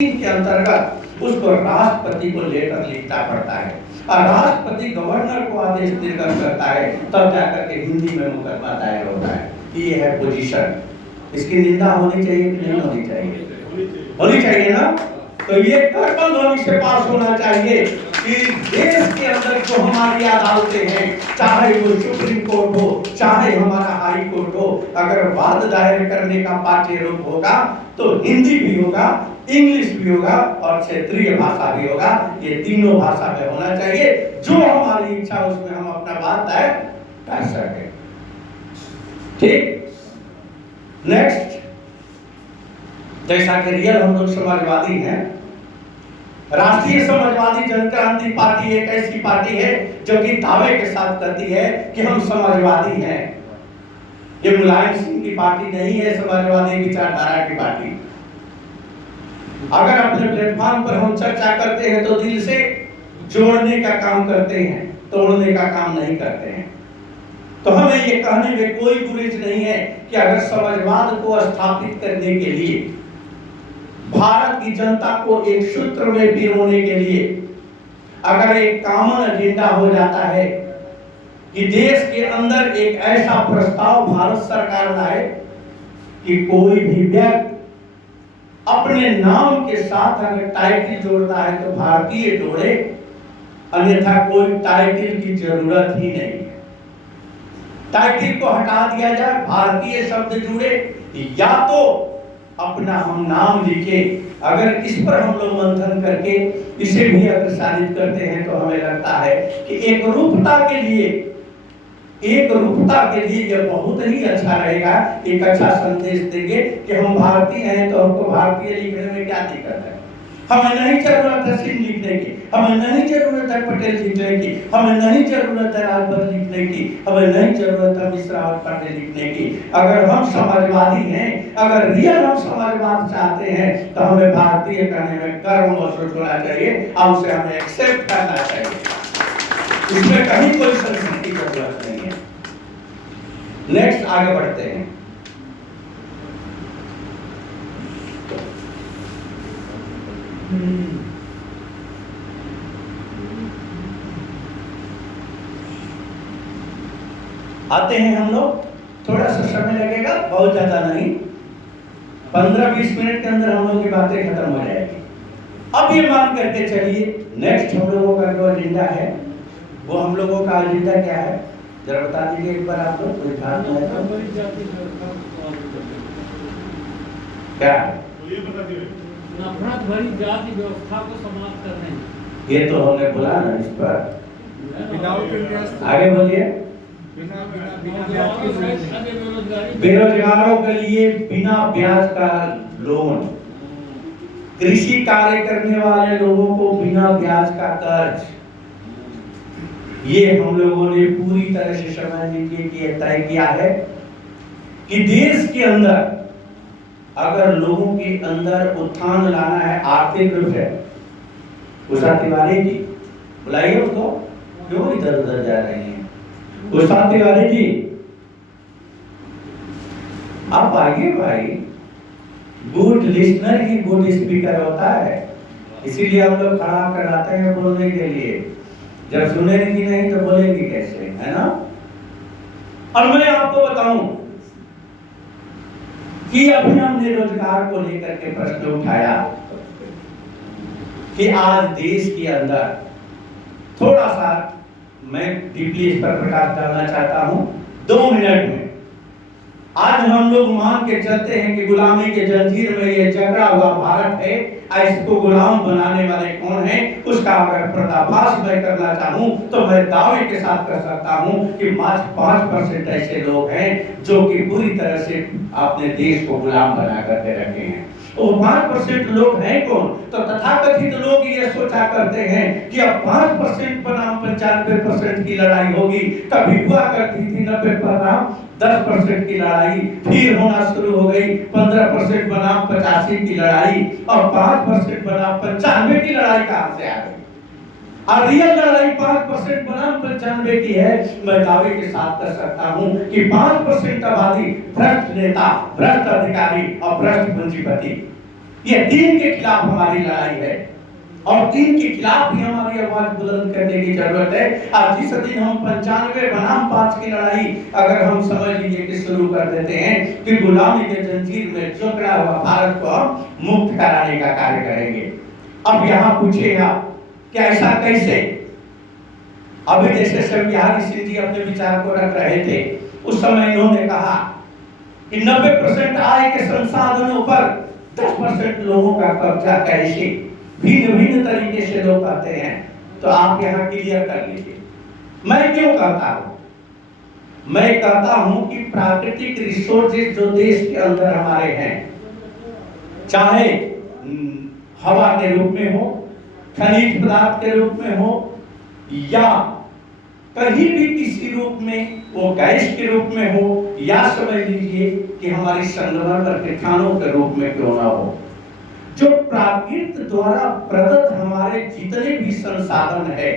के अंतर्गत उसको राष्ट्रपति को लेटर लिखना पड़ता है और राष्ट्रपति गवर्नर को आदेश निर्गत करता है, तब जाकर के हिंदी में मुकदमा दायर होता है। ये है पोजीशन। इसकी निंदा होनी चाहिए कि नहीं होनी चाहिए? होनी चाहिए ना। तो ये कर्तव्य ध्वनि से पास होना चाहिए कि देश के अंदर जो हमारी अदालतें हैं, चाहे वो सुप्रीम कोर्ट हो, चाहे हमारा हाई कोर्ट हो, अगर वाद दायर करने का पाठ्य रूप होगा तो हिंदी भी होगा, इंग्लिश भी होगा और क्षेत्रीय भाषा भी होगा। ये तीनों भाषा में होना चाहिए। जो हमारी इच्छा उसमें हम अपना बात दायर कर सके। ठीक। नेक्स्ट, जैसा कि रियल हम लोग समाजवादी हैं, राष्ट्रीय समाजवादी जनक्रांति पार्टी एक ऐसी पार्टी है जो कि दावे के साथ कहती है कि हम समाजवादी हैं। ये मुलायम सिंह की पार्टी नहीं है, समाजवादी विचारधारा की पार्टी। अगर अपने प्लेटफॉर्म पर हम चर्चा करते हैं तो दिल से जोड़ने का काम करते हैं, तोड़ने का काम नहीं करते हैं। तो हमें ये कहने में कोई गुरेज नहीं है कि अगर समाजवाद को स्थापित करने के लिए, भारत की जनता को एक सूत्र में पिरोने के लिए अगर एक कॉमन एजेंडा हो जाता है कि देश के अंदर एक ऐसा प्रस्ताव भारत सरकार लाए कि कोई भी व्यक्ति अपने नाम के साथ अगर टाइटल जोड़ता है तो भारतीय जोड़े, अन्यथा कोई टाइटल की जरूरत ही नहीं है। टाइटल को हटा दिया जाए, भारतीय शब्द जुड़े, या तो अपना हम नाम लिखे। अगर इस पर हम लोग मंथन करके इसे भी अग्रसारित करते हैं तो हमें लगता है कि एक रूपता के लिए यह बहुत ही अच्छा रहेगा। एक अच्छा संदेश देंगे कि हम भारतीय हैं तो हमको भारतीय लिखने में क्या दिक्कत है। हमें नहीं जरूरत है सिंह लिखने की, हमें नहीं जरूरत है पटेल लिखने की, हमें नहीं जरूरत है राजभर लिखने की, हमें नहीं जरूरत है मिश्रा और पांडे लिखने की। अगर हम समाजवादी हैं, अगर रियल हम समाजवाद चाहते हैं तो हमें भारतीय कहने में गर्व महसूस होना चाहिए और उसे हमें एक्सेप्ट करना चाहिए। इसमें कहीं कोई संशय की जरूरत नहीं है। नेक्स्ट, आगे बढ़ते हैं। आते हैं हम लोग, थोड़ा सा समय लगेगा, बहुत ज्यादा नहीं, 15-20 मिनट के अंदर हम लोग की बातें खत्म हो जाएगी। अब ये मान करके चलिए, नेक्स्ट हम लोगों का जो एजेंडा है वो हम लोगों का एजेंडा क्या है, जरा बता दीजिए एक बार आप लोग। क्या नफरत भरी जाति व्यवस्था को समाप्त करने, ये तो हमने बोला ना इस पर। आगे बोलिए। बेरोजगारों के लिए बिना ब्याज का लोन, कृषि कार्य करने वाले लोगों को बिना ब्याज का कर्ज, ये हम लोगों ने पूरी तरह से समझ लीजिए कि तय किया है कि देश के अंदर अगर लोगों के अंदर उत्थान लाना है, आर्थिक रूप से। उषा तिवारी जी, बुलाइए उसको, क्यों इधर उधर जा रहे हैं? उषा तिवारी जी, आप आइए भाई। गुड लिस्नर ही गुड स्पीकर होता है, इसीलिए हम लोग खड़ा कराते हैं बोलने के लिए। जब सुनेंगी नहीं तो बोलेंगी कैसे, है ना? और मैं आपको बताऊं कि अभी हमने रोजगार को लेकर के प्रश्न उठाया कि आज देश के अंदर, थोड़ा सा मैं डीपली इस पर प्रकाश डालना चाहता हूं 2 मिनट में। आज हम लोग मान के चलते हैं कि गुलामी के जंजीर में ये जकड़ा हुआ भारत है, इसको गुलाम बनाने वाले कौन है, उसका अगर पर्दाफाश मैं करना चाहूं तो मैं दावे के साथ कर सकता हूं कि मात्र 5% ऐसे लोग हैं जो कि पूरी तरह से अपने देश को गुलाम बना करके रखे हैं। तो 5% लोग हैं कौन? तो तथाकथित लोग ये सोचा करते हैं कि अब 5% बनाम 95% की लड़ाई होगी। कभी हुआ करती थी 90 बनाम 10% की लड़ाई, फिर होना शुरू हो गई 15% बनाम 85 की लड़ाई, और 5% बनाम 95 की लड़ाई कहां से आ गई? और रियल लड़ाई 5% बनाम 95 की है। मैं दावे के साथ कर सकता हूं कि 5% आबादी भ्रष्ट नेता, भ्रष्ट अधिकारी और भ्रष्ट पूंजीपति, ये दीन के खिलाफ हमारी लड़ाई है और दीन के खिलाफ भी हमारी आवाज बुलंद करने की जरूरत है। आज जिस दिन हम 95 बनाम 5 की लड़ाई अगर हम समझ लीजिए कि शुरू कर देते हैं कि गुलामी के जंजीर में जकड़ा हुआ भारत को हम मुक्त कराने का कार्य करेंगे। अब यहाँ पूछेगा कि ऐसा कैसे? अभी जैसे बिहारी सिंह जी अपने विचार को रख रहे थे, उस समय इन्होंने कहा कि 90% आय के संसाधनों पर 10% लोगों का कब्जा कैसे? भिन्न भिन्न तरीके से लोग कहते हैं, तो आप यहाँ क्लियर कर लीजिए। मैं क्यों कहता हूँ? मैं कहता हूँ कि प्राकृतिक रिसोर्सेज जो देश के अंदर हमारे हैं, चाहे हवा के रूप में हो, खनिज पदार्थ के रूप में हो, या कहीं भी किसी रूप में वो गैस के रूप में हो, या समझ लीजिए कि हमारी संगमरमर के खानों के रूप में क्यों ना हो, जो प्राकृत द्वारा प्रदत्त हमारे जितने भी संसाधन है,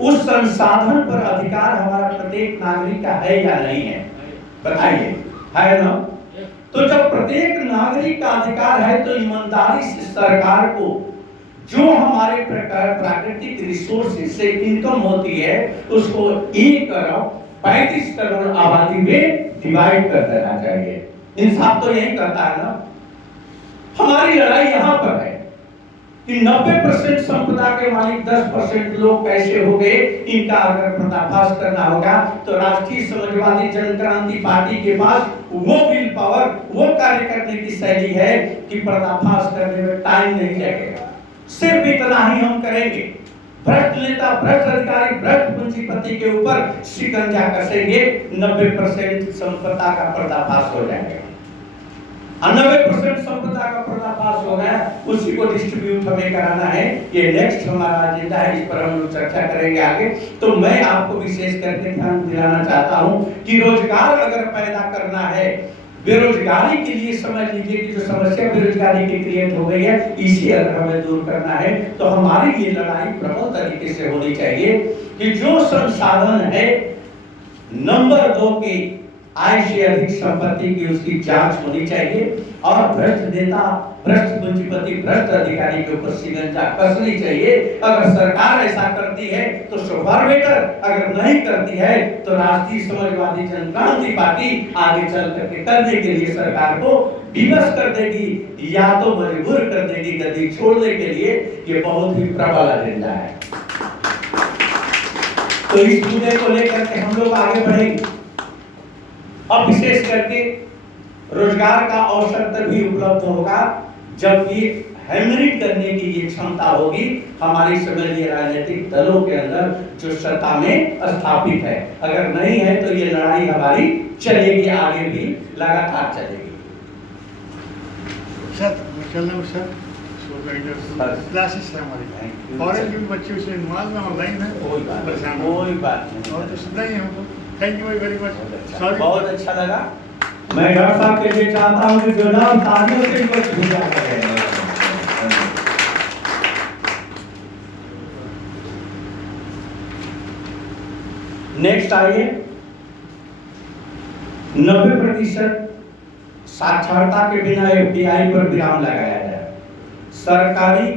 उस संसाधन पर अधिकार हमारा प्रत्येक नागरिक का है या नहीं है? बताइए, है ना? तो जब प्रत्येक नागरिक का अधिकार है तो ईमानदारी से सरकार को जो हमारे प्राकृतिक रिसोर्सेज से इनकम होती है उसको 1.35 करोड़ आबादी में डिवाइड कर देना चाहिए। इंसाफ तो यही करता है ना। हमारी लड़ाई यहाँ पर है कि 90% संपदा के मालिक 10% लोग कैसे हो गए। इनका अगर पर्दाफाश करना होगा तो राष्ट्रीय समाजवादी जनक्रांति पार्टी के पास वो विल पावर, वो कार्य करने की शैली है कि पर्दाफाश करने में टाइम नहीं लगेगा। सिर्फ इतना ही हम करेंगे, भ्रष्ट नेता, भ्रष्ट अधिकारी, भ्रष्ट पूंजीपति के ऊपर शिकंजा कसेंगे, 90% संपदा का पर्दाफाश हो जाएगा। 90% संपदा का पर्दाफाश हो गया, उसी को डिस्ट्रीब्यूट हमें कराना है। ये नेक्स्ट हमारा एजेंडा है, इस पर हम लोग चर्चा करेंगे आगे। तो मैं आपको विशेष करके ध्यान दिलाना चाहता हूं कि रोजगार अगर पैदा करना है, बेरोजगारी के लिए समझ लीजिए कि जो समस्या बेरोजगारी की क्रिएट हो गई है, इसी अगर हमें दूर करना है तो हमारी ये लड़ाई प्रबल तरीके से होनी चाहिए कि जो संसाधन है नंबर 2 के आय से अधिक संपत्ति की उसकी जांच होनी चाहिए और भ्रष्ट नेता, भ्रष्ट पूंजीपति, भ्रष्ट अधिकारी के ऊपर शिकंजा कसनी चाहिए। अगर सरकार ऐसा करती है तो सो फार बेटर, अगर नहीं करती है तो राष्ट्रीय समाजवादी जनक्रांति पार्टी आगे चल करके करने के लिए सरकार को विवश कर देगी या तो मजबूर कर देगी गद्दी छोड़ने के लिए। ये बहुत ही प्रबल एजेंडा है। तो इस मुद्दे को लेकर के हम लोग आगे बढ़ेंगे। अब विशेष करके रोजगार का अवसर तभी उपलब्ध होगा जबकि हैमरिंग करने की ये क्षमता होगी हमारी समझिए राजनीतिक दलों के अंदर जो सत्ता में स्थापित है। अगर नहीं है तो ये लड़ाई हमारी चलेगी, आगे भी लगातार चलेगी। सर क्लासेस है हमारी, फॉरेन के भी बच्चे उसमें इन्वॉल्व हैं, ऑनलाइन है, कोई बात नहीं और तो सुनना ही हमको। Thank you very much, sorry. बहुत अच्छा लगा। मैं डॉक्टर साहब के लिए चाहता हूं कि जो नाम तालियों से इनको पूजा करें। नेक्स्ट आइए, 90% साक्षरता के बिना एफडीआई पर विराम लगाया जाए। सरकारी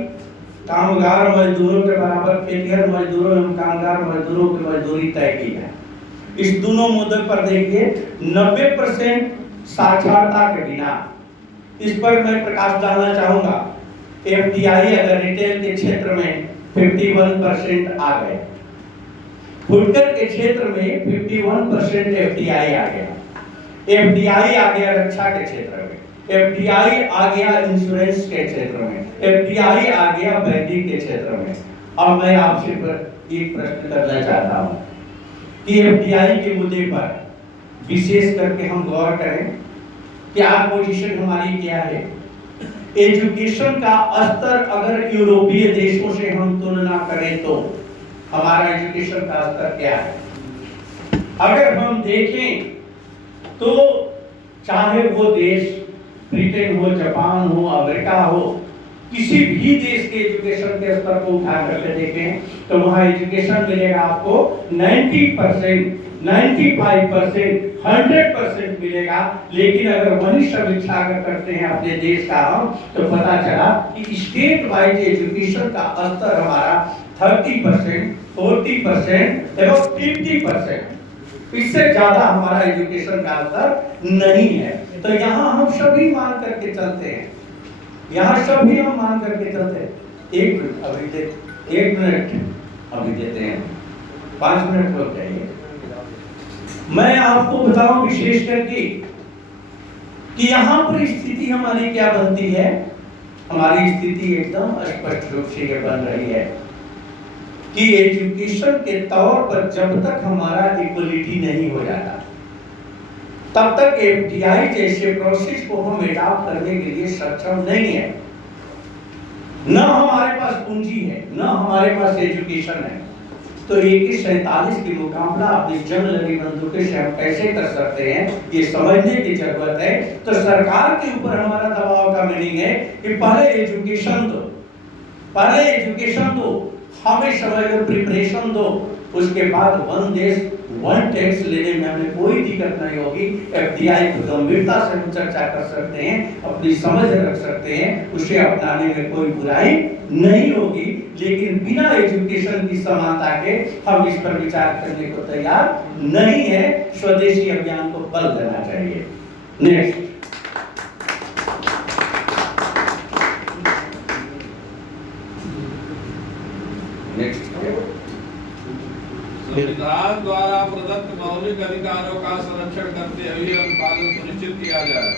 कामगार मजदूरों के बराबर खेतिहर मजदूरों एवं कामगार मजदूरों की मजदूरी तय की जाए। इस दोनों मुद्दे पर देखिए 90% साक्षरता के बिना, इस पर मैं प्रकाश डालना चाहूंगा। एफडीआई अगर रिटेल के क्षेत्र में 51% आ गए, फुटकर के क्षेत्र में 51% एफडीआई आ गया, एफडीआई आ गया रक्षा के क्षेत्र में, एफडीआई आ गया इंश्योरेंस के क्षेत्र में, एफडीआई आ गया बैंकिंग के क्षेत्र में। अब मैं आपसे एक प्रश्न करना चाहता हूं कि एफडीआई के मुद्दे पर विशेष करके हम गौर करें। क्या पोजीशन हमारी क्या है? एजुकेशन का स्तर अगर यूरोपीय देशों से हम तुलना करें तो हमारा एजुकेशन का स्तर क्या है? अगर हम देखें तो चाहे वो देश ब्रिटेन हो, जापान हो, अमेरिका हो, किसी भी देश के एजुकेशन के स्तर को उठा करके देखें तो वहाँ एजुकेशन मिलेगा आपको 90%, 95%, 100% मिलेगा। लेकिन अगर वही समीक्षा अगर करते हैं अपने देश का हम तो पता चला कि स्टेट वाइज एजुकेशन का स्तर हमारा 30%, 40% एवं 50%, इससे ज्यादा हमारा एजुकेशन का स्तर नहीं है। तो यहाँ हम सभी मान करके चलते हैं, यहाँ सभी हम मान करके चलते हैं। एक मिनट अभी देते हैं, 5 मिनट हो जाइए। मैं आपको बताऊं विशेष करके कि यहाँ पर स्थिति हमारी क्या बनती है। हमारी स्थिति एकदम स्पष्ट रूप से ये बन रही है कि एजुकेशन के तौर पर जब तक हमारा इक्वलिटी नहीं हो जाता तब तक एफडीआई जैसे प्रोसेस को हम एडॉप्ट करने के लिए सक्षम नहीं है। न हमारे पास पूंजी है, न हमारे पास एजुकेशन है। तो AK-47 की मुकाबला अपनी जंग लगी बंदूकों से हम कैसे कर सकते हैं, ये समझने की जरूरत है। तो सरकार के ऊपर हमारा दबाव का मीनिंग है कि पहले एजुकेशन दो, हमें समय में प्रिपरेशन दो, उसके बाद वन देश वन टैक्स लेने में हमें कोई दिक्कत नहीं होगी। एफडीआई को गंभीरता से हम चर्चा कर सकते हैं, अपनी समझ रख सकते हैं, उसे अपनाने में कोई बुराई नहीं होगी। लेकिन बिना एजुकेशन की समानता के हम इस पर विचार करने को तैयार नहीं है। स्वदेशी अभियान को बल देना चाहिए। नेक्स्ट संविधान द्वारा प्रदत्त मौलिक अधिकारों का संरक्षण करते हुए अनुपालन सुनिश्चित किया जाए।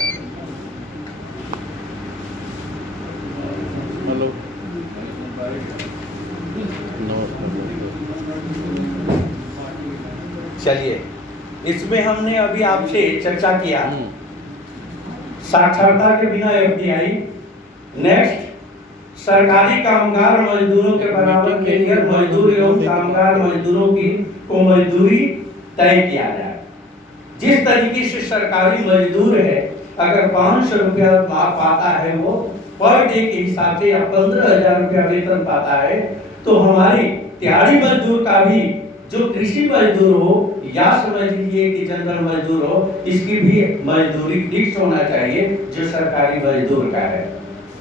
चलिए, इसमें हमने अभी आपसे चर्चा किया साक्षरता के बिना एफडीआई। नेक्स्ट, सरकारी कामगार मजदूरों के बराबर के लिए मजदूर एवं कामगार मजदूरों की को मजदूरी तय किया जाए। जिस तरीके से सरकारी मजदूर है, अगर 500 रुपया पाता है वो पर डे के हिसाब से, या 15,000 रुपया वेतन पाता है, तो हमारी दिहाड़ी मजदूर का भी, जो कृषि मजदूर हो या समझ लीजिए कि जनरल मजदूर हो, इसकी भी मजदूरी फिक्स होना चाहिए जो सरकारी मजदूर का है।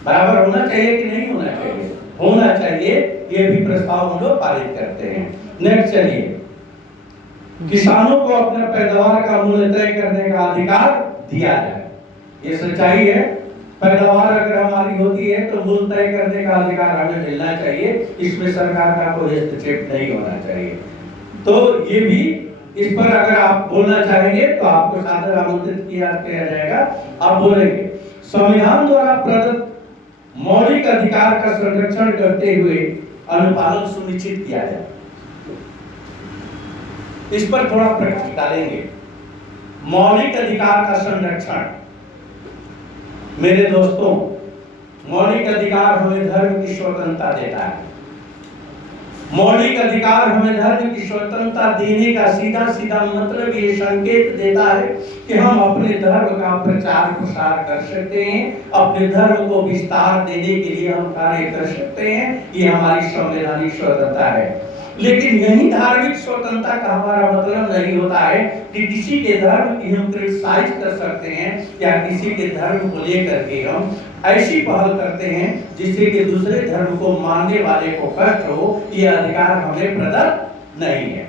बराबर होना चाहिए कि नहीं होना चाहिए? होना चाहिए। ये भी प्रस्ताव हम लोग पारित करते हैं। नेक्स्ट चलिए, किसानों को अपने पैदावार का मूल्य तय करने का अधिकार दिया जाए। ये सच्चाई है। पैदावार अगर हमारी होती है तो मूल्य तय करने का अधिकार हमें मिलना चाहिए। इसमें सरकार का कोई हस्तक्षेप नहीं होना चाहिए। तो ये भी, इस पर अगर आप बोलना चाहेंगे तो आपको सादर आमंत्रित किया जाएगा, आप बोलेंगे। संविधान द्वारा प्रदत्त मौलिक अधिकार का संरक्षण करते हुए अनुपालन सुनिश्चित किया जाए। इस पर थोड़ा प्रकाश डालेंगे। मौलिक अधिकार का संरक्षण, मेरे दोस्तों, मौलिक अधिकार हमें धर्म की स्वतंत्रता देता है। मौलिक अधिकार हमें धर्म की स्वतंत्रता देने का सीधा सीधा मतलब ये संकेत देता है कि हम अपने धर्म का प्रचार प्रसार कर सकते हैं, अपने धर्म को विस्तार देने के लिए हम कार्य कर सकते हैं। ये हमारी संवैधानिक स्वतंत्रता है। लेकिन यही धार्मिक स्वतंत्रता का हमारा मतलब नहीं होता है कि किसी के धर्म की हम क्रिटिसाइज कर सकते हैं या किसी के धर्म को लेकर के हम ऐसी पहल करते हैं जिससे कि दूसरे धर्म को मानने वाले को कष्ट हो। यह अधिकार हमें प्रदत्त नहीं है।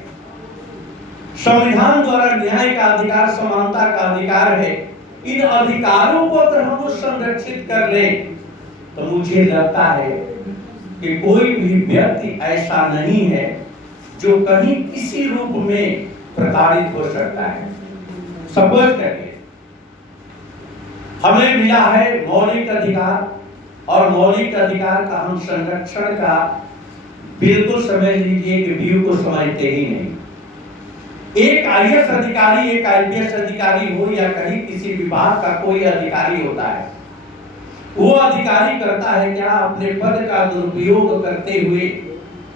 संविधान द्वारा न्याय का अधिकार, समानता का अधिकार है। इन अधिकारों को अगर हम संरक्षित कर लें तो मुझे लगता है कि कोई भी व्यक्ति ऐसा नहीं है जो कहीं किसी रूप में प्रताड़ित हो सकता है। सपोज करिए हमें मिला है मौलिक अधिकार, और मौलिक अधिकार का हम संरक्षण का बिल्कुल समझ लीजिए कि व्यू को समझते ही नहीं। एक IAS अधिकारी, एक IPS अधिकारी हो या कहीं किसी विभाग का कोई अधिकारी होता है, वो अधिकारी करता है क्या? अपने पद का दुरुपयोग करते हुए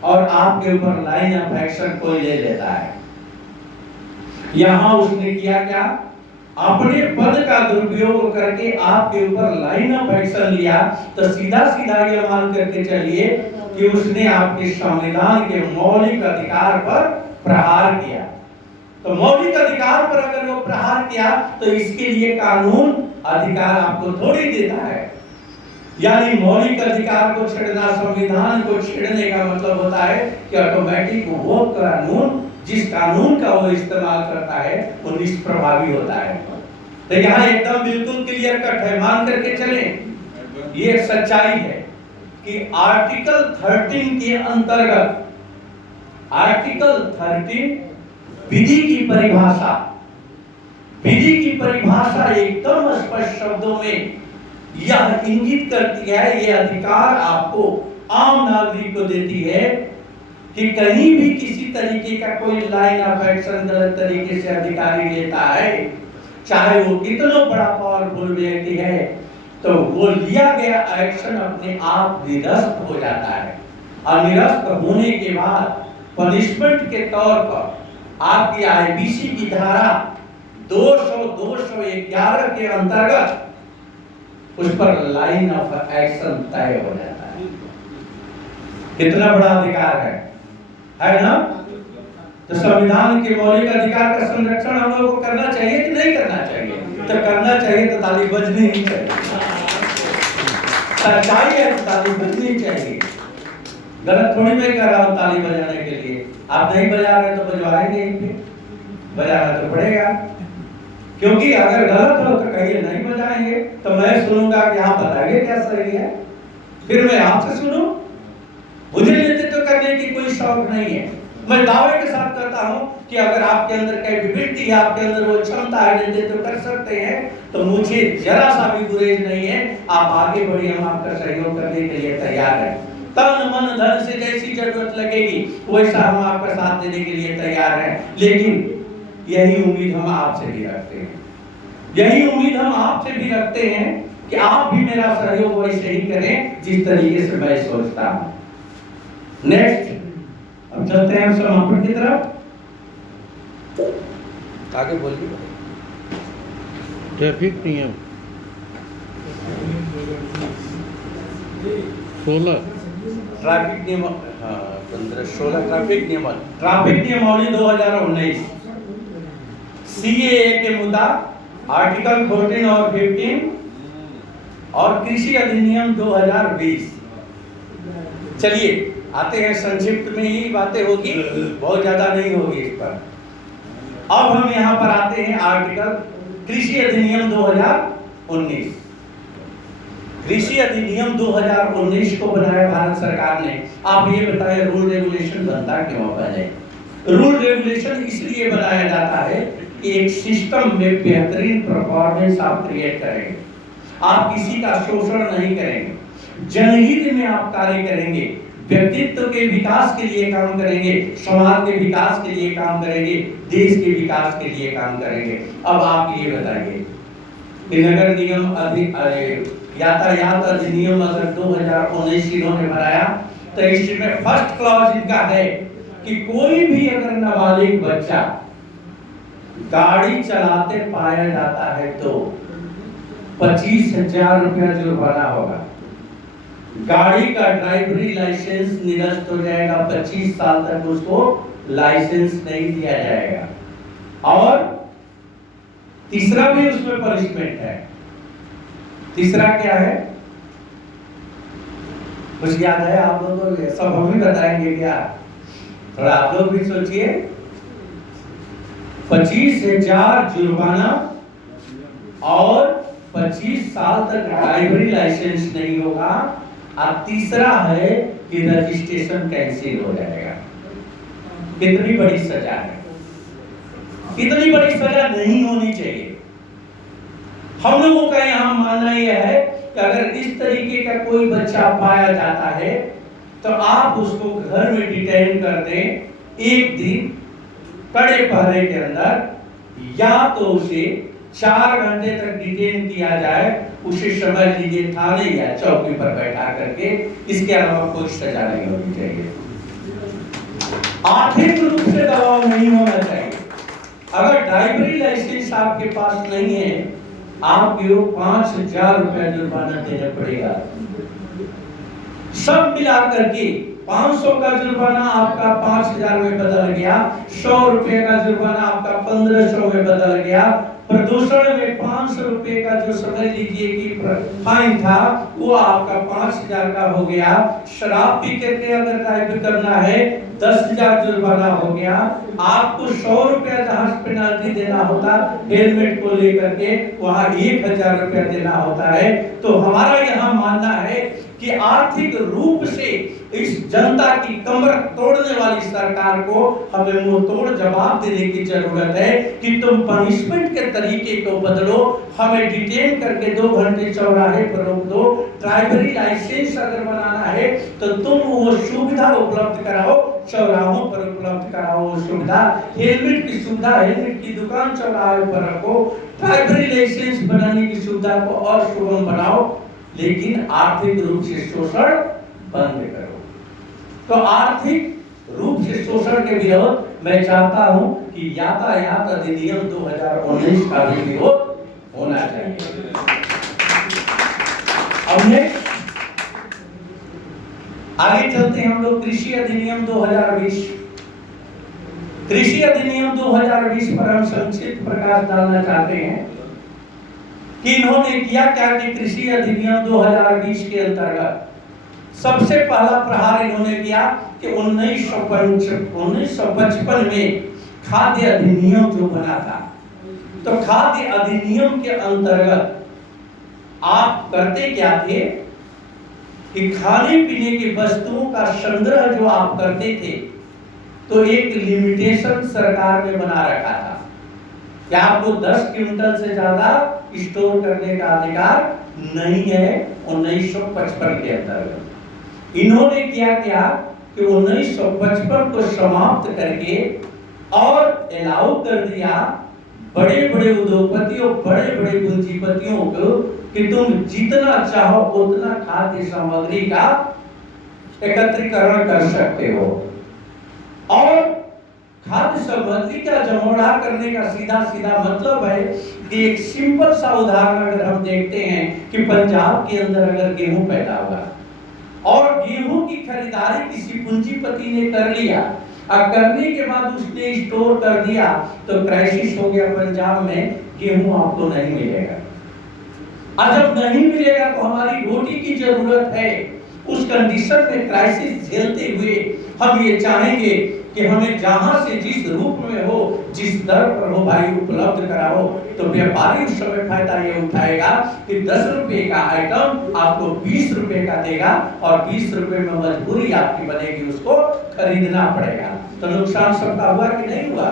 और आपके ऊपर लाइन ऑफ एक्शन कोई ले लेता है। यहां उसने किया क्या? अपने पद का दुरुपयोग करके आपके ऊपर लाइन ऑफ एक्शन लिया, तो सीधा सीधा ये मान करके चलिए कि उसने आपके संविधान के मौलिक अधिकार पर प्रहार किया। तो मौलिक अधिकार पर अगर वो प्रहार किया तो इसके लिए कानून अधिकार आपको थोड़ी देता है। यानी मौलिक अधिकार को छेड़ना, संविधान को छेड़ने का मतलब होता है कि ऑटोमेटिक वो कानून, जिस कानून का वो इस्तेमाल करता है, वो निष्प्रभावी होता है। तो यहाँ एकदम बिल्कुल क्लियर कट है, मान करके चले ये सच्चाई है कि आर्टिकल 13 के अंतर्गत, आर्टिकल 13 विधि की परिभाषा, विधि की परिभाषा एकदम स्पष्ट शब्दों में यह इंगित करती है, यह अधिकार आपको आम नागरिक को देती है कि कहीं भी किसी तरीके का कोई लाइन ऑफ एक्शन गलत तरीके से अधिकारी लेता है, चाहे वो कितना बड़ा पावरफुल व्यक्ति है, तो वो लिया गया एक्शन अपने आप निरस्त हो जाता है। और निरस्त होने के बाद पनिशमेंट के तौर पर आपकी आईपीसी की धारा 211 के अंतर्गत उस पर लाइन ऑफ एक्शन तय हो जाता है। कितना बड़ा अधिकार है ना? तो संविधान के मौलिक अधिकार का संरक्षण हम लोगों को करना चाहिए कि नहीं करना चाहिए? तो करना चाहिए, तो ताली बजनी ही चाहिए। सच्चाई है तो ताली बजनी चाहिए। गलत थोड़ी मैं कह रहा हूँ ताली बजाने के लिए। आप नहीं बजा रहे तो बजवाएंगे ही, बजाना तो पड़ेगा, क्योंकि अगर गलत हो तो कहिए नहीं बजाएंगे, तो मैं सुनूंगा कि आप बताइए क्या सही है, फिर मैं आपसे सुनूं। मुझे नेतृत्व करने की कोई शौक नहीं है। मैं दावे के साथ कहता हूं कि अगर आपके अंदर कैपेबिलिटी है, आपके अंदर वो क्षमता है, नेतृत्व कर सकते हैं, तो मुझे जरा सा भी गुरेज नहीं है। आप आगे बढ़िए, हम आपका सहयोग करने के लिए तैयार हैं। तन मन धन से जैसी जरूरत लगेगी वैसा हम आपका साथ देने के लिए तैयार हैं। लेकिन यही उम्मीद हम आपसे भी रखते हैं, यही उम्मीद हम आपसे भी रखते हैं कि आप भी मेरा सहयोग वैसे ही करें जिस तरीके से मैं सोचता हूं। नेक्स्ट, अब चलते हैं समापन की तरफ। आगे बोलिए। ट्रैफिक नियम 16 ट्रैफिक नियम, हाँ 15-16 ट्रैफिक नियमावली 2019, सीएए के मुद्दा आर्टिकल 14 और 15 और कृषि अधिनियम 2020। चलिए आते हैं, संक्षिप्त में ही बातें होगी, बहुत ज्यादा नहीं होगी इस पर। अब हम यहाँ पर आते हैं आर्टिकल कृषि अधिनियम 2019। कृषि अधिनियम 2019 को बनाया भारत सरकार ने। आप ये बताएं, रूल रेगुलेशन बनता क्यों बने? रूल रेगुलेशन इसलिए बनाया जाता है कि एक सिस्टम में बेहतरीन परफॉर्मेंस आप क्रिएट करेंगे, आप किसी का शोषण नहीं करेंगे, जनहित में आप कार्य करेंगे, व्यक्तित्व के विकास के लिए काम करेंगे, समाज के विकास के लिए काम करेंगे, देश के विकास के लिए काम करेंगे। अब आप ये बताइए कि नगर निगम यातायात अधिनियम अगर 2019 इन्होंने बनाया, तो इसमें फर्स्ट क्लॉज इनका है कि कोई भी अगर नाबालिग बच्चा गाड़ी चलाते पाया जाता है तो 25,000 रुपया जुर्माना होगा। गाड़ी का ड्राइवरी लाइसेंस निरस्त हो जाएगा, 25 साल तक उसको लाइसेंस नहीं दिया जाएगा। और तीसरा भी उसमें पनिशमेंट है। तीसरा क्या है, कुछ याद है आप लोगों को? सब हम ही बताएंगे क्या? थोड़ा आप लोग भी सोचिए। 25,000 जुर्माना और 25 साल तक ड्राइवरी लाइसेंस नहीं होगा। और तीसरा है कि रजिस्ट्रेशन कैंसिल हो जाएगा। कितनी बड़ी सजा है, कितनी बड़ी सजा नहीं होनी चाहिए। हम लोगों का यहाँ मानना यह है कि अगर इस तरीके का कोई बच्चा पाया जाता है तो आप उसको घर में डिटेन कर दें 1 दिन कड़े पहरे के अंदर, या तो उसे 4 घंटे तक डिटेन किया जाए, उसे समझ लीजिए थाने या चौकी पर बैठा करके। इसके अलावा कोई सजा नहीं होनी चाहिए। आर्थिक रूप से दबाव नहीं होना चाहिए। अगर ड्राइवरी लाइसेंस आपके पास नहीं है, आपको 5,000 रुपया जुर्माना देना पड़ेगा। सब मिला करके 500 का जुर्माना आपका 5,000 में बदल गया, 100 रुपए का जुर्माना आपका 1,500 में बदल गया, प्रदूषण में 500 रुपए का जो समझ लीजिए कि फाइन था वो आपका 5,000 का हो गया। शराब पी करके अगर ड्राइव करना है 10,000 जुर्माना हो गया। आपको 100 रुपया जहां पेनल्टी देना होता हेलमेट को लेकर के, वहां 1,000 रुपया देना होता है। तो हमारा यहाँ मानना है कि आर्थिक रूप से इस जनता की कमर तोड़ने वाली सरकार को हमें मुंह तोड़ जवाब देने की जरूरत है कि तुम पनिशमेंट के तरीके को बदलो, हमें डिटेन करके 2 घंटे चौराहे पर रोक दो। ड्राइवरी लाइसेंस अगर बनाना है तो तुम वो सुविधा उपलब्ध कराओ, चौराहों पर उपलब्ध कराओ वो सुविधा। हेलमेट की सुविधा, हेलमेट की दुकान चौराहे पर रखो। ड्राइवरी लाइसेंस बनाने की सुविधा को और सुगम बनाओ, लेकिन आर्थिक रूप से शोषण बंद करो। तो आर्थिक रूप से शोषण के विरोध मैं चाहता हूं कि यातायात अधिनियम 2019 का भी विरोध होना चाहिए। अब आगे चलते हैं हम लोग कृषि अधिनियम 2020। कृषि अधिनियम 2020 पर हम संक्षिप्त प्रकाश डालना चाहते हैं कि इन्होंने किया क्या कि कृषि अधिनियम 2020 के अंतर्गत सबसे पहला प्रहार इन्होंने किया कि 1955 में खाद्य अधिनियम जो बना था, तो खाद्य अधिनियम के अंतर्गत आप करते क्या थे कि खाने पीने की वस्तुओं का संग्रह जो आप करते थे, तो एक लिमिटेशन सरकार ने बना रखा था कि आपको 10 क्विंटल से ज्यादा स्टोर करने का अधिकार नहीं है। 1955 के अंतर्गत इन्होंने किया क्या कि 1955 को समाप्त करके और अलाउ कर दिया बड़े बड़े उद्योगपतियों, बड़े बड़े पूंजीपतियों को कि तुम जितना चाहो उतना खाद्य सामग्री का एकत्रीकरण कर सकते हो। और खाद्य सामग्री का जमोड़ा करने का सीधा सीधा मतलब है कि एक सिंपल सा उदाहरण अगर हम देखते हैं कि पंजाब के अंदर अगर गेहूं पैदा हुआ और गेहूं की खरीदारी किसी पूंजीपति ने कर लिया और करने के बाद उसने स्टोर कर दिया, तो क्राइसिस हो गया पंजाब में, गेहूं आपको नहीं मिलेगा। और जब नहीं मिलेगा तो हमारी रोटी की जरूरत है। उस कंडीशन में क्राइसिस झेलते हुए हम ये चाहेंगे कि हमें जहां से जिस रूप में हो, जिस दर पर हो भाई उपलब्ध कराओ। तो व्यापारी उस समय फायदा ये उठाएगा कि 10 रुपए का आइटम आपको 20 रुपए का देगा और 20 रुपए में मजबूरी आपकी बनेगी, उसको खरीदना पड़ेगा। तो नुकसान सबका हुआ कि नहीं हुआ?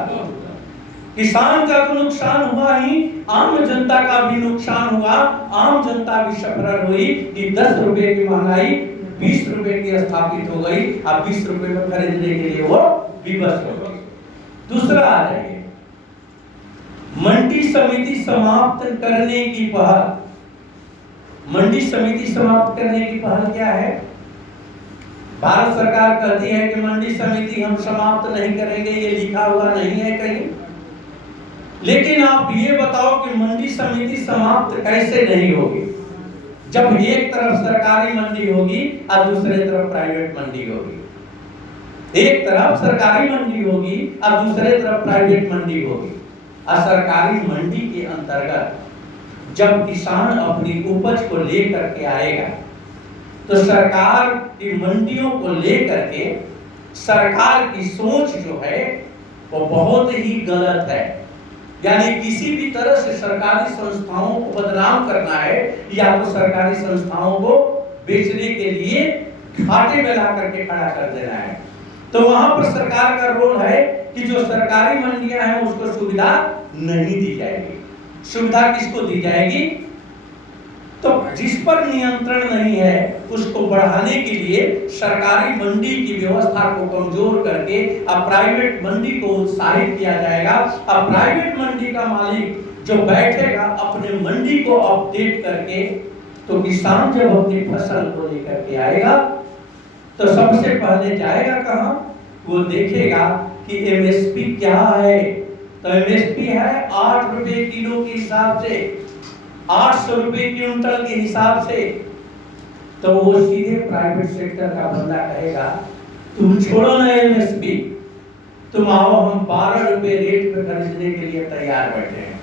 किसान का तो नुकसान हुआ ही, आम जनता का भी नुकसान हुआ। आम जनता भी सफर हुई कि 10 रुपए की महंगाई 20 रुपए की स्थापित हो गई। अब 20 रुपए में खरीदने के लिए वो विवश हो गई। दूसरा आ जाइए, मंडी समिति समाप्त करने की पहल। मंडी समिति समाप्त करने की पहल क्या है? भारत सरकार कहती है कि मंडी समिति हम समाप्त नहीं करेंगे, ये लिखा हुआ नहीं है कहीं। लेकिन आप ये बताओ कि मंडी समिति समाप्त कैसे नहीं होगी जब एक तरफ सरकारी मंडी होगी और दूसरे तरफ प्राइवेट मंडी होगी। एक तरफ सरकारी मंडी होगी और दूसरे तरफ प्राइवेट मंडी होगी। और सरकारी मंडी के अंतर्गत जब किसान अपनी उपज को लेकर के आएगा, तो सरकार की मंडियों को लेकर के सरकार की सोच जो है वो बहुत ही गलत है। यानी किसी भी तरह से सरकारी संस्थाओं को बदनाम करना है या तो सरकारी संस्थाओं को बेचने के लिए घाटे में ला करके खड़ा कर देना है। तो वहां पर सरकार का रोल है कि जो सरकारी मंडियां हैं उसको सुविधा नहीं दी जाएगी। सुविधा किसको दी जाएगी? तो जिस पर नियंत्रण नहीं है उसको बढ़ाने के लिए सरकारी मंडी की व्यवस्था को कमजोर करके अब प्राइवेट मंडी को उत्साहित किया जाएगा। अब प्राइवेट मंडी का मालिक जो बैठेगा अपने मंडी को अपडेट करके, तो किसान जब अपनी फसल को लेकर के आएगा तो सबसे पहले जाएगा कहां? वो देखेगा कि एमएसपी क्या है, तो एमएसपी है 8 रुपए किलो के हिसाब से, 800 रुपए क्विंटल के हिसाब से। तो वो सीधे प्राइवेट सेक्टर का बंदा कहेगा तुम छोड़ो ना एमएसपी, तुम आओ हम 12 रुपए रेट पे खरीदने के लिए तैयार बैठे हैं।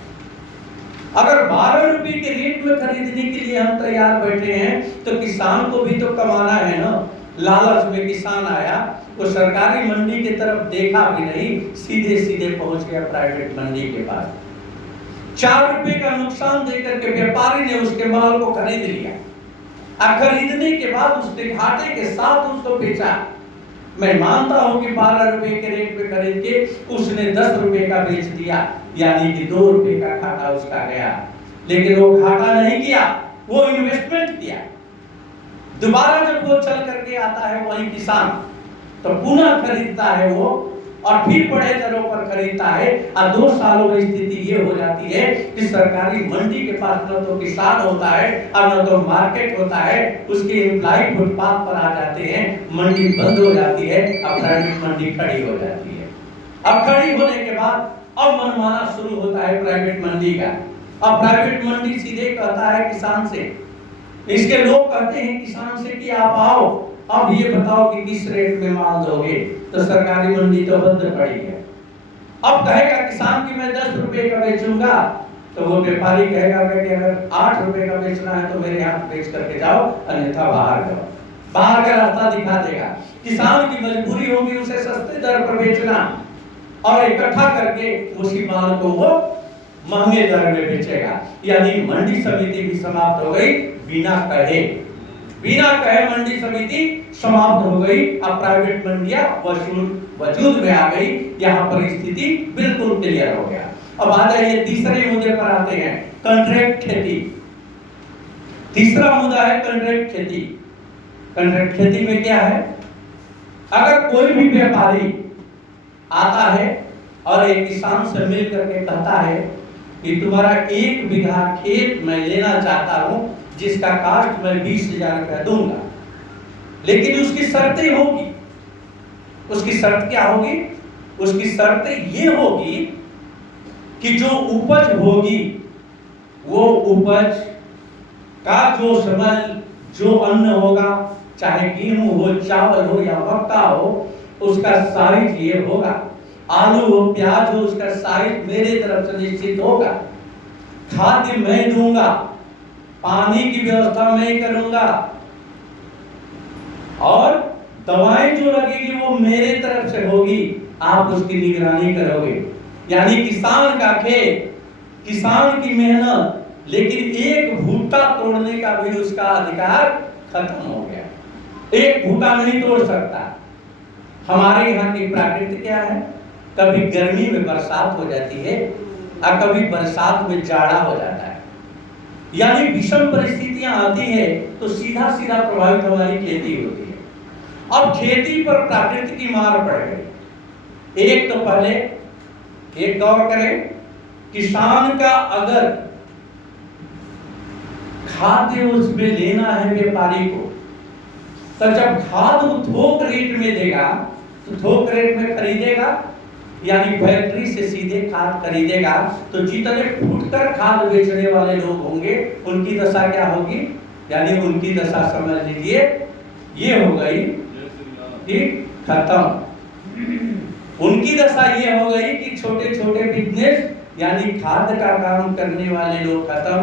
अगर 12 रुपए के रेट में खरीदने के लिए हम तैयार बैठे हैं तो किसान को भी तो कमाना है ना। लालच में किसान आया, वो सरकारी मंडी की तरफ देखा भी नहीं, सीधे सीधे पहुंच गया प्राइवेट मंडी के पास। 4 रुपए का नुकसान देकर के व्यापारी ने उसके माल को खरीद लिया। अब खरीदने के बाद उसने घाटे के साथ उसको बेचा। मैं मानता हूं कि 12 रुपए के रेट पे खरीद के उसने 10 रुपए का बेच दिया, यानी कि 2 रुपए का घाटा उसका गया। लेकिन वो घाटा नहीं किया, वो इन्वेस्टमेंट किया। दोबारा जब वो चल करके आता है वही किसान, तो पुनः खरीदता है वो, और फिर बड़े दरों पर खरीदता है। और 2 सालों में स्थिति ये हो जाती है कि सरकारी मंडी के पास न तो किसान होता है और न तो मार्केट होता है। उसके एम्प्लॉय फुटपाथ पर आ जाते हैं, मंडी बंद हो जाती है, अब प्राइवेट मंडी खड़ी हो जाती है। अब खड़ी होने के बाद अब मनमाना शुरू होता है प्राइवेट मंडी का। अब प्राइवेट मंडी सीधे कहता है किसान से, इसके लोग कहते हैं किसान से कि आप आओ, अब ये बताओ कि किस रेट में माल दोगे। तो सरकारी मंडी तो बंद पड़ी है। अब कहेगा किसान की मैं 10 रुपए का बेचूंगा, तो वो व्यापारी कहेगा कि अगर 8 रुपए का बेचना है तो मेरे यहाँ बेच करके जाओ, अन्यथा बाहर जाओ। बाहर का रास्ता दिखा देगा। किसान की मजबूरी होगी उसे सस्ते दर पर बेचना, और इकट्ठा करके उसी माल को वो महंगे दर में बेचेगा। यानी मंडी समिति भी समाप्त हो गई बिना कहे। बिना कहे मंडी समिति समाप्त हो गई। अब प्राइवेट मंडियां वजूद में आ गई। यहाँ पर स्थिति बिल्कुल क्लियर हो गया। अब आ जाइए तीसरे मुद्दे पर आते हैं, कॉन्ट्रैक्ट खेती। तीसरा मुद्दा है कॉन्ट्रैक्ट खेती। कॉन्ट्रैक्ट खेती में क्या है? अगर कोई भी व्यापारी आता है और एक किसान से मिल करके कहता है कि तुम्हारा 1 बीघा खेत मैं लेना चाहता हूं, जिसका कास्ट मैं 20,000 रुपया दूंगा, लेकिन उसकी शर्तें होगी। उसकी शर्त क्या होगी? उसकी शर्त ये होगी कि जो उपज होगी, वो उपज का जो समल जो अन्न होगा, चाहे गेहूं हो, चावल हो या मक्का हो, उसका साइज ये होगा। आलू हो, प्याज हो, उसका साइज मेरे तरफ से निश्चित होगा। खाद्य मैं दूंगा, पानी की व्यवस्था मैं करूंगा, और दवाएं जो लगेगी वो मेरे तरफ से होगी, आप उसकी निगरानी करोगे। यानी किसान का खेत, किसान की मेहनत, लेकिन एक भूटा तोड़ने का भी उसका अधिकार खत्म हो गया। एक भूटा नहीं तोड़ सकता। हमारे यहाँ की प्रकृति क्या है? कभी गर्मी में बरसात हो जाती है और कभी बरसात में जाड़ा हो जाता है। यानी विषम परिस्थितियां आती है तो सीधा सीधा प्रभावित हमारी खेती होती है। अब खेती पर प्रकृति की मार पड़ गई। एक तो पहले एक गौर करें, किसान का अगर खाद्य उसमें लेना है व्यापारी को, तो जब खाद वो थोक रेट में देगा तो थोक रेट में खरीदेगा, यानी फैक्ट्री से सीधे खाद खरीदेगा, तो जितने फुटकर खाद बेचने वाले लोग होंगे उनकी दशा क्या होगी? यानी उनकी दशा समझ लीजिए ये हो गई कि खत्म। उनकी दशा ये हो गई कि छोटे छोटे बिजनेस, यानी खाद का काम करने वाले लोग खत्म,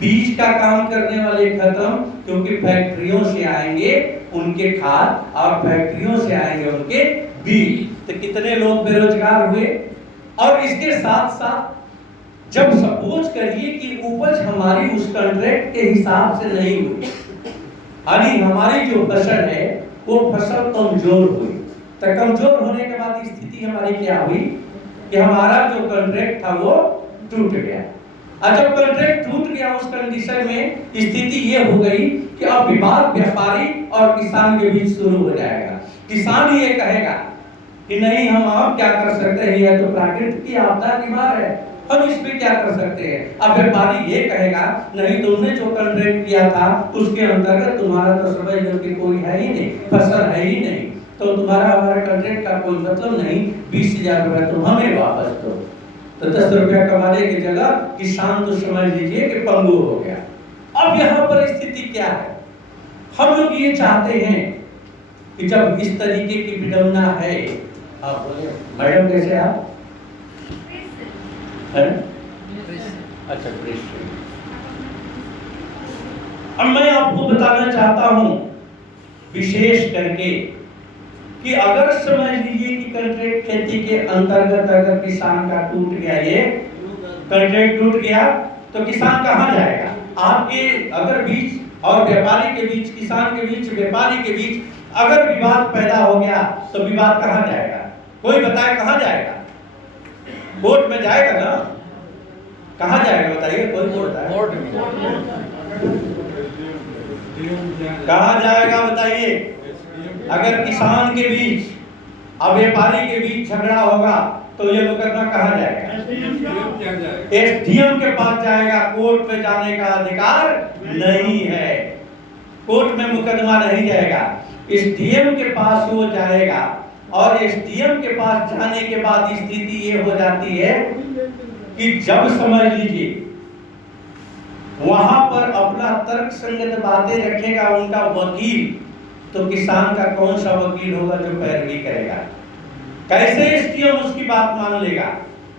बीज का काम करने वाले खत्म, क्योंकि फैक्ट्रियों से आएंगे उनके खाद और फैक्ट्रियों से आएंगे उनके बीज। तो कितने लोग बेरोजगार हुए। और इसके साथ साथ जब सपोज करिए कि उपज हमारी उस कॉन्ट्रैक्ट के हिसाब से नहीं हुई, यानी हमारी जो फसल है वो फसल कमजोर हुई, तो कमजोर होने के बाद स्थिति हमारी क्या हुई कि हमारा जो कॉन्ट्रैक्ट था वो टूट गया। और जब कॉन्ट्रैक्ट टूट गया उस कंडीशन में स्थिति ये हो गई कि अब विवाद व्यापारी और किसान के बीच शुरू हो जाएगा। किसान ये कहेगा कि नहीं, हम आप क्या कर सकते हैं, यह तो प्रकृति की आपदा की मार है, हम इसमें क्या कर सकते हैं। अब व्यापारी ये कहेगा नहीं, तुमने जो कॉन्ट्रैक्ट किया था उसके अंतर्गत तुम्हारा तो समझ लो कि कोई है ही नहीं, फसल है ही नहीं, तो तुम्हारा हमारा कॉन्ट्रैक्ट का कोई मतलब नहीं, 20,000 रुपए तुम हमें वापस दो। तो 10 रुपया कमाने की जगह किसान तो समझ लीजिए कि पंगु हो गया। अब यहाँ पर स्थिति क्या है? हम लोग ये चाहते हैं कि जब इस तरीके की विडंबना है, आप बोले मैडम कैसे आप है? अच्छा अब मैं आपको बताना चाहता हूं विशेष करके कि अगर समझ लीजिए कि कॉन्ट्रैक्ट खेती के अंतर्गत अगर किसान का टूट गया, ये कॉन्ट्रैक्ट टूट गया तो किसान कहां जाएगा? आपके अगर बीच और व्यापारी के बीच, किसान के बीच, व्यापारी के बीच अगर विवाद पैदा हो गया तो विवाद कहां जाएगा? कोई बताए कहां जाएगा? कोर्ट में जाएगा ना? कहां जाएगा बताइए, कोई बताए कहां जाएगा बताइए? अगर किसान के बीच और व्यापारी के बीच झगड़ा होगा तो ये मुकदमा कहां जाएगा? एसडीएम के पास जाएगा। कोर्ट में जाने का अधिकार नहीं है, कोर्ट में मुकदमा नहीं जाएगा, एसडीएम के पास वो जाएगा। और एसडीएम के पास जाने के बाद स्थिति ये हो जाती है कि जब समझ लीजिए वहां पर अपना तर्क संगत बातें रखेगा उनका वकील, तो किसान का कौन सा वकील होगा जो पैरवी करेगा? कैसे एसडीएम उसकी बात मान लेगा?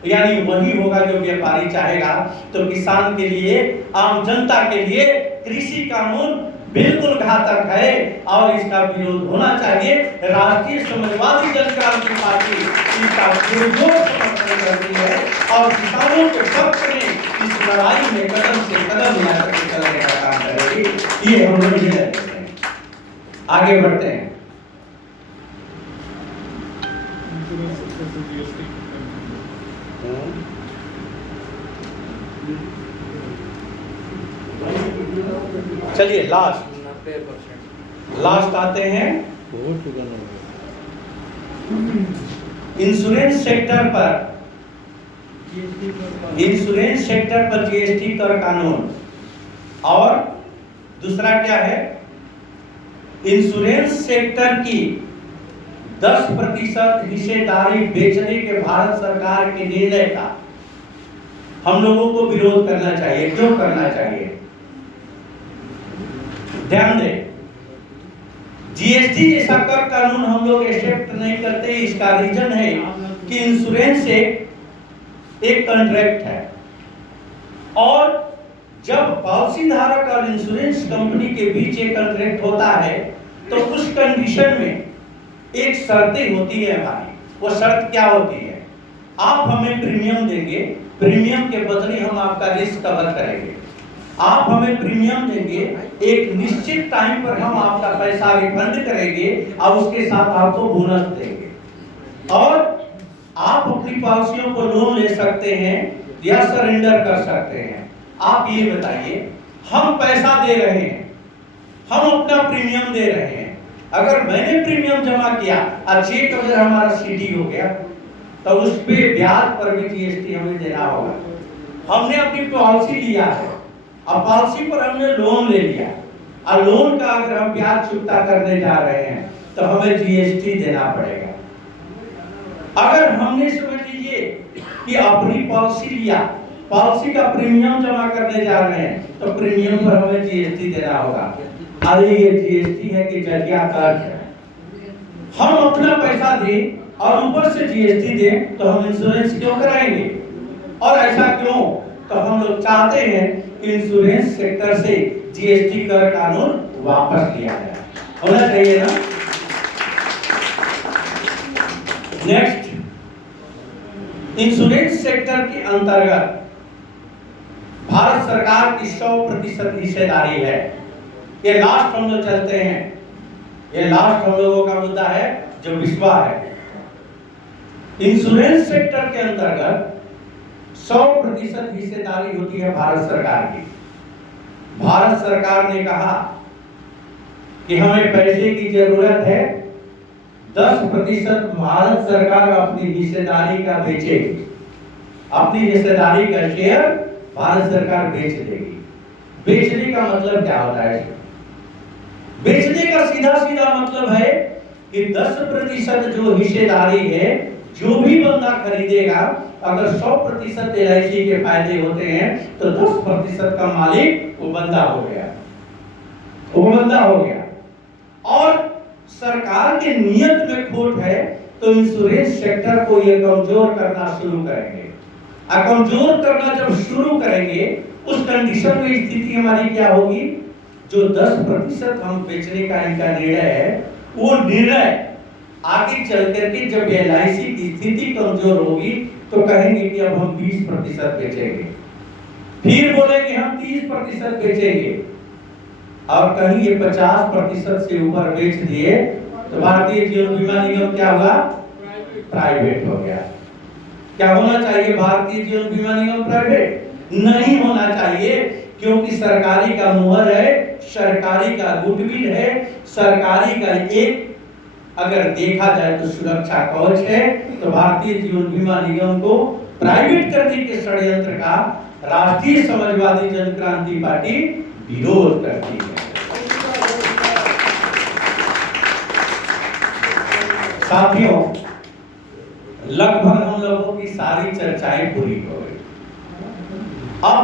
यानी वही होगा जो व्यापारी चाहेगा। तो किसान के लिए, आम जनता के लिए कृषि कानून बिल्कुल घातक है और इसका विरोध होना चाहिए। राष्ट्रीय समाजवादी जनक्रांति पार्टी इसका पुरजोर समर्थन करती है और किसानों के पक्ष में इस लड़ाई में कदम से कदम मिलाकर चलने का काम करेगी। ये हम लोग हैं। आगे बढ़ते हैं। चलिए लास्ट आते हैं इंश्योरेंस सेक्टर पर। इंश्योरेंस सेक्टर पर जीएसटी कर कानून। और दूसरा क्या है? इंश्योरेंस सेक्टर की 10% हिस्सेदारी बेचने के भारत सरकार के निर्णय का हम लोगों को विरोध करना चाहिए। क्यों करना चाहिए? ध्यान दें, जीएसटी जैसा कर कानून हम लोग एक्सेप्ट नहीं करते। इसका रीजन है कि इंश्योरेंस एक कॉन्ट्रैक्ट है और जब पॉलिसी धारक और इंश्योरेंस कंपनी के बीच एक कॉन्ट्रैक्ट होता है तो उस कंडीशन में एक शर्तें होती है हमारी। वो शर्त क्या होती है? आप हमें प्रीमियम देंगे, प्रीमियम के बदले हम आपका रिस्क कवर करेंगे। आप हमें प्रीमियम देंगे, एक निश्चित टाइम पर हम आपका पैसा रिफंड करेंगे और उसके साथ आपको बोनस देंगे। और आप अपनी पॉलिसियों को लोन ले सकते हैं या सरेंडर कर सकते हैं। आप ये बताइए, हम पैसा दे रहे हैं, हम अपना प्रीमियम दे रहे हैं। अगर मैंने प्रीमियम जमा किया और चेक अगर हमारा सीडी हो गया तो उस पे ब्याज पर भी जीएसटी हमें देना होगा। हमने अपनी पॉलिसी लिया है और पॉलिसी पर हमने लोन ले लिया और लोन का अगर हम ब्याज चुकता करने जा रहे हैं तो हमें जीएसटी देना पड़ेगा। अगर हमने समझ लीजिए कि अपनी पॉलिसी लिया, पॉलिसी का प्रीमियम जमा करने जा रहे हैं तो प्रीमियम पर हमें जीएसटी देना होगा। अरे ये जीएसटी है कि जरिया कर्ज है। हम अपना पैसा दें और ऊपर से जीएसटी दें तो हम इंश्योरेंस क्यों कराएंगे? और ऐसा क्यों? तो हम लोग चाहते हैं कि इंश्योरेंस सेक्टर से जीएसटी कर कानून वापस लिया जाए। होना चाहिए ना? नेक्स्ट, इंश्योरेंस सेक्टर के अंतर्गत भारत सरकार की 100% हिस्सेदारी है। ये लास्ट हम लोग चलते हैं। ये लास्ट हम लोगों का मुद्दा है जो विश्वा है। इंश्योरेंस सेक्टर के अंतर्गत 100% हिस्सेदारी होती है भारत सरकार की। भारत सरकार ने कहा कि हमें पैसे की जरूरत है, 10% भारत सरकार अपनी हिस्सेदारी का बेचेगी। अपनी हिस्सेदारी का शेयर भारत सरकार बेच देगी। बेचने का मतलब क्या होता है? बेचने का सीधा सीधा मतलब है कि 10% जो हिस्सेदारी है जो भी बंदा खरीदेगा, अगर 100% LIC के फायदे होते हैं तो 10% का मालिक वो बंदा हो गया, वो बंदा हो गया। और सरकार के नियत में खोट है तो इंश्योरेंस सेक्टर को ये कमजोर करना शुरू करेंगे। कमजोर करना जब शुरू करेंगे, उस कंडीशन में स्थिति हमारी क्या होगी, जो 10% हम बेचने का इनका निर्णय है, वो निर्णय आगे चल करके जब LIC की स्थिति कमजोर होगी तो कहेंगे कि अब हम 20% बेचेंगे, फिर बोलेंगे हम 30% बेचेंगे, और कहीं ये 50% से ऊपर बेच दिए तो भारतीय जीवन बीमा निगम क्या हुआ, प्राइवेट हो गया। क्या होना चाहिए भारतीय जीवन बीमा निगम प्राइवेट नहीं होना चाहिए, क्योंकि सरकारी का मुहर है, सरकारी का गुडविल है, सरकारी का एक अगर देखा जाए तो सुरक्षा कवच है। तो भारतीय जीवन बीमा निगम को प्राइवेट करने के षड्यंत्र का राष्ट्रीय समाजवादी जनक्रांति पार्टी विरोध करती है। साथियों, लगभग हम लोगों की सारी चर्चाएं पूरी हो गई। अब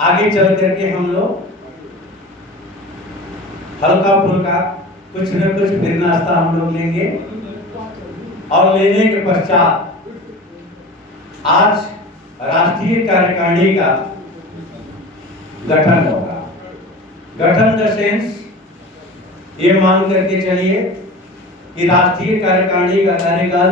आगे चल करके हम लोग हल्का फुल्का कुछ न कुछ फिर नाश्ता हम लोग लेंगे, और लेने के पश्चात आज राष्ट्रीय कार्यकारिणी का गठन होगा। गठन द सेंस ये मान करके चलिए कि राष्ट्रीय कार्यकारिणी का कार्यकाल